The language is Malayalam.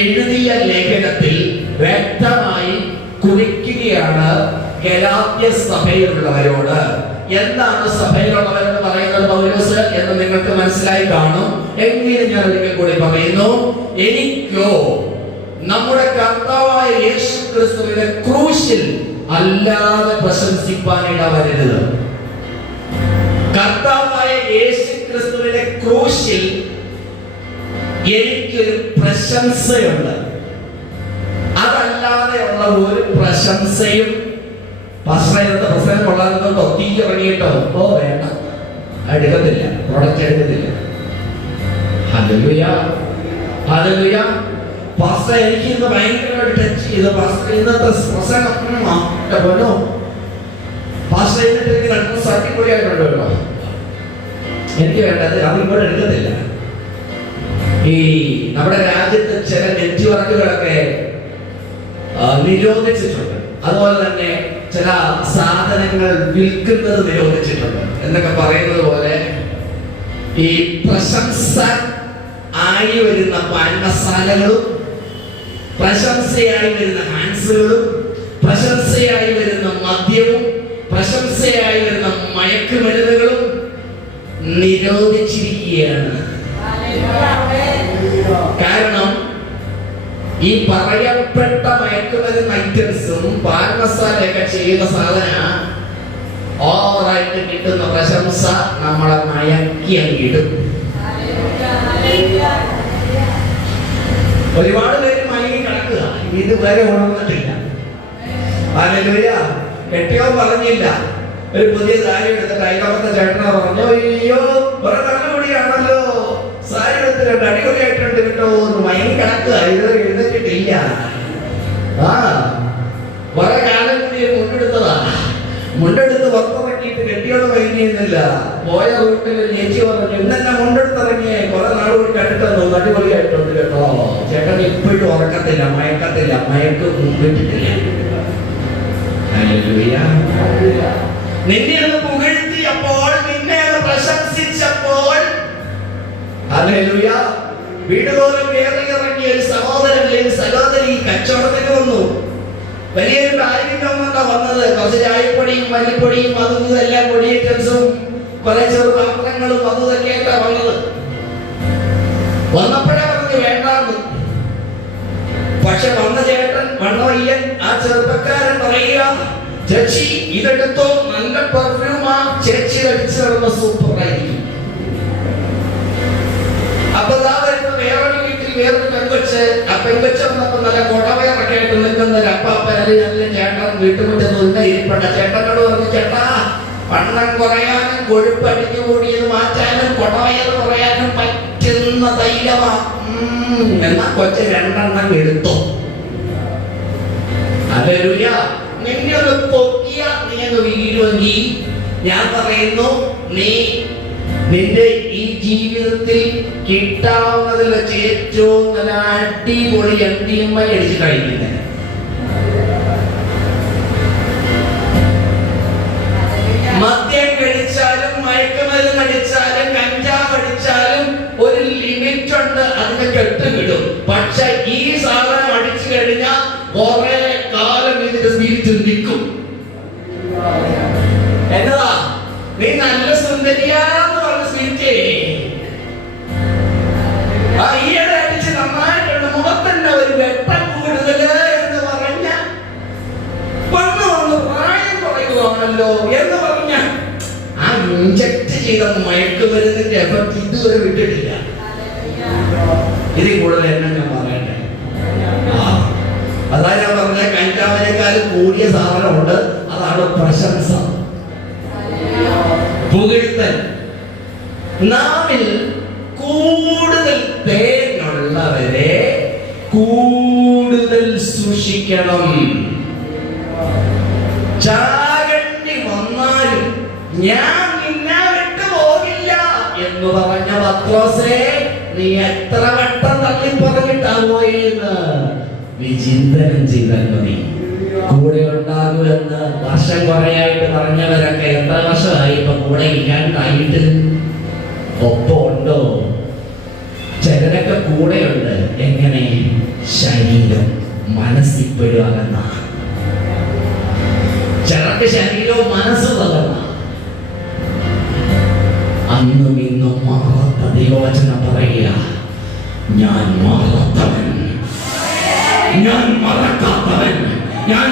എഴുതിയ ലേഖനത്തിൽ വ്യക്തമായി കുറിക്കുകയാണ് ഗലാത്യ സഭയിലുള്ളവരോട്. എന്താണ് സഭയിലുള്ളവരെന്ന് പറയുന്നത് പൗലോസ് എന്ന് നിങ്ങൾക്ക് മനസ്സിലായി കാണും. എങ്കിലും ഞാൻ ഒരിക്കൽ കൂടി പറയുന്നു, എനിക്കോ നമ്മുടെ കർത്താവായ യേശു ക്രിസ്തുവിന്റെ ക്രൂശിൽ അല്ലാതെ പ്രശംസിപ്പാൻ ഇടവരരുത്. കർത്താവായ യേശു ക്രിസ്തുവിന്റെ ക്രൂശിൽ എനിക്കൊരു പ്രശംസയുണ്ട്. അതല്ലാതെയുള്ള ഒരു പ്രശംസയും പ്രസംഗം കൊള്ളാനോ തീ ഇറങ്ങിയിട്ടോ വേണ്ട, എടുക്കത്തില്ല, പ്രൊഡക്റ്റ് എടുക്കത്തില്ല. Hallelujah, hallelujah. പാസ്റ്റർ എനിക്ക് ഇന്ന് ഭയങ്കരമായിട്ട് ടച്ച് ചെയ്തു. പാസ്റ്റർ ഇന്നത്തെ പ്രസംഗം പോലോ പാസ്റ്റർ എന്നിട്ട് രണ്ട് അടിപൊളിയായിട്ടുണ്ട് കേട്ടോ. എനിക്ക് വേണ്ടത് അതിങ്ങോട്ട് എടുക്കത്തില്ല. ഈ നമ്മുടെ രാജ്യത്ത് ചില നെറ്റ്വർക്കുകളൊക്കെ നിരോധിച്ചിട്ടുണ്ട്. അതുപോലെ തന്നെ ചില സാധനങ്ങൾ വിൽക്കുന്നത് നിരോധിച്ചിട്ടുണ്ട്. എന്നൊക്കെ പറയുന്നത് പോലെ ഈ പ്രശംസ ആയി വരുന്ന പാൻമസാലകളും, പ്രശംസയായി വരുന്ന ഹാൻസുകളും, പ്രശംസയായി വരുന്ന മദ്യവും, പ്രശംസയായി വരുന്ന മയക്കുമരുന്നുകളും നിരോധിച്ചിരിക്കുകയാണ്. കാരണം ഈ പറയപ്പെട്ട മയക്കുമരുന്ന് ഐറ്റംസും പാൻമസാലയൊക്കെ ചെയ്യുന്ന സാധന ഓവറായിട്ട് കിട്ടുന്ന പ്രശംസ നമ്മളെ മയക്കി അങ്ങിടും. ഒരുപാട് പേര് മയങ്ങി കിടക്കുക, ഇതുവരെ ഉണർന്നിട്ടില്ല. ഹല്ലേലൂയ. കെട്ടിയോ പറഞ്ഞില്ല, ഒരു പുതിയ സാരി എടുത്തിട്ട് അയൽവക്കത്തെ ചേട്ടനാ പറഞ്ഞു, അയ്യോ കുറെ നല്ല കൂടിയാണല്ലോ, സാരി എടുത്തിട്ട് അടിപൊളിയായിട്ടുണ്ട് കേട്ടോ, മയങ്ങി കിടക്കുക, ഇതുവരെ എഴുന്നേറ്റിട്ടില്ല. കുറെ കാലം കൂടി മുണ്ടെടുത്തതാ. മുണ്ടെടുത്ത് പുറത്തിറങ്ങിയിട്ട് കെട്ടിയോട് മയങ്ങിയിരുന്നില്ല. പോയ റൂട്ടിൽ ചേച്ചി പറഞ്ഞു, ഇന്നെന്നെ മുണ്ടെടുത്തിറങ്ങിയേ, കുറെ നാൾ കൂടി കണ്ടിട്ടെന്നു, അടിപൊളിയായിട്ടുണ്ട് കേട്ടോ. ചേട്ടൻ ഇപ്പോഴും ഉറക്കത്തില്ല, മയക്കത്തില്ല, മയക്ക് മുമ്പിട്ടിട്ടില്ല. നിന്നെ ഒന്ന് പുകഴ്ത്തിയപ്പോൾ, നിന്നെ ഒന്ന് പ്രശംസിച്ചപ്പോൾ, ഹല്ലേലൂയ, വീടുതോറും കയറിയിറങ്ങിയ ഒരു സഹോദരൻ അല്ലെങ്കിൽ സഹോദരി കച്ചവടത്തിന് വന്നു. വലിയൊരു ബാഗിന്റെ ഒന്നാ വന്നത്. കുറച്ച് ചായപ്പൊടിയും മല്ലിപ്പൊടിയും അതും ഇതെല്ലാം പൊടി ഐറ്റംസും കുറെ ചെറുപാത്രങ്ങളും അതും ഇതൊക്കെയായിട്ടാ വന്നത്. വന്നപ്പോഴേ പറഞ്ഞു വേണ്ടാന്ന്. പക്ഷെ വന്ന ചേട്ടൻ വണ്ണവയ്യൻ, ആ ചെറുപ്പക്കാരൻ പറയുക, ചേച്ചി ഇതെടുത്തോ, നല്ല പെർഫ്യൂമാ, ചേച്ചി അടിച്ചു നടന്ന സൂപ്പറായിരിക്കും. അപ്പൊ വേറൊരു വീട്ടിൽ വേറൊരു പെൺകൊച്ച്, ആ പെൺകൊച്ച് വന്നപ്പോ നല്ല കൊടവയറൊക്കെ ആയിട്ട് നിൽക്കുന്ന ഒരു അപ്പാപ്പനത് നല്ല ചേട്ടൻ വീട്ടുമുറ്റത്ത് നിന്ന് ഇരിപ്പുണ്ട്. ചേട്ടനോട് പറഞ്ഞു, ചേട്ടാ വണ്ണം കുറയാനും കൊഴുപ്പടിഞ്ഞു കൂടിയത് മാറ്റാനും കൊടവയർ കുറയാനും പറ്റുന്ന തൈലമാ. എന്നാ കൊച്ച് രണ്ടെണ്ണം എടുത്തു. ഹല്ലേലൂയ. നിന്നെ ഒന്ന് പൊക്കിയ നീ ഒന്ന് വീഴുമെങ്കിൽ ഞാൻ പറയുന്നു, നീ നിന്റെ ഈ ജീവിതത്തിൽ കിട്ടാവുന്നതിൽ വെച്ച് ഏറ്റവും നല്ല അടിപൊളി MDMA അടിച്ച് കഴിക്കുന്നത്. മദ്യം കഴിച്ചാലും മയക്കുമരുന്ന് കഴിച്ചാലും കഞ്ചാവ് അടിച്ചാലും ഒരു ലിമിറ്റ് ഉണ്ട്, അതിന്റെ കെട്ട് വിടും. പക്ഷെ ഈ സാധനം അടിച്ചു കഴിഞ്ഞാൽ കുറെ കാലം ഇതിന്റെ സ്പിരിറ്റിൽ നിൽക്കും. എന്നതാ, നീ നല്ല സുന്ദരിയാന്ന് പറഞ്ഞ സ്പിരിറ്റേ ഈയിടെ അടിച്ച് നന്നായിട്ടുണ്ട്, മുഖത്തിന്റെ ഒരു വെട്ടം കൂടുതല് എന്ന് പറഞ്ഞ വന്ന് പ്രായം കുറയുവാണല്ലോ എന്ന് പറഞ്ഞ ആ ഇഞ്ചക്ട് ചെയ്ത മയക്കുമരുന്നിന്റെ എഫക്ട് ഇതുവരെ വിട്ടിട്ടില്ല. ഇതിൽ കൂടുതൽ എന്നെ ഞാൻ പറയണ്ടേ? അതാ ഞാൻ പറഞ്ഞ കഞ്ചാവിനേക്കാളും കൂടിയ സാധനമുണ്ട്, അതാണ് പ്രശംസ, പുകഴ്ത്തൽ. നാമിൽ കൂടുതൽ തേനുള്ളവരെ കൂടുതൽ സൂക്ഷിക്കണം. ചാകണ്ടി വന്നാലും ഞാൻ നിന്നെ വിട്ടു പോകില്ല എന്ന് പറഞ്ഞ പത്രോസേ, നീ എത്ര വട്ടം തള്ളിപ്പറഞ്ഞിട്ടാവോയെന്ന് വിചിന്തനം ചെയ്താൽ മതി. കൂടെ ഉണ്ടാകുമെന്ന് വർഷം കുറയായിട്ട് പറഞ്ഞവരൊക്കെ എത്ര വർഷമായി ഇപ്പൊ കൂടെ ഇല്ലാണ്ടായിട്ട്? ഒപ്പം ഉണ്ടോ? ചിലരൊക്കെ കൂടെയുണ്ട്, എങ്ങനെ? ശരീരം മനസ്സിപ്പോഴും അകന്ന, ചിലർക്ക് ശരീരവും മനസ്സും അകന്ന. അന്നും ഇന്നും മാറാത്ത ദൈവവചനം പറയുക, ഞാൻ മാറാത്തവൻ, ഞാൻ മറക്കാത്തവൻ, ഞാൻ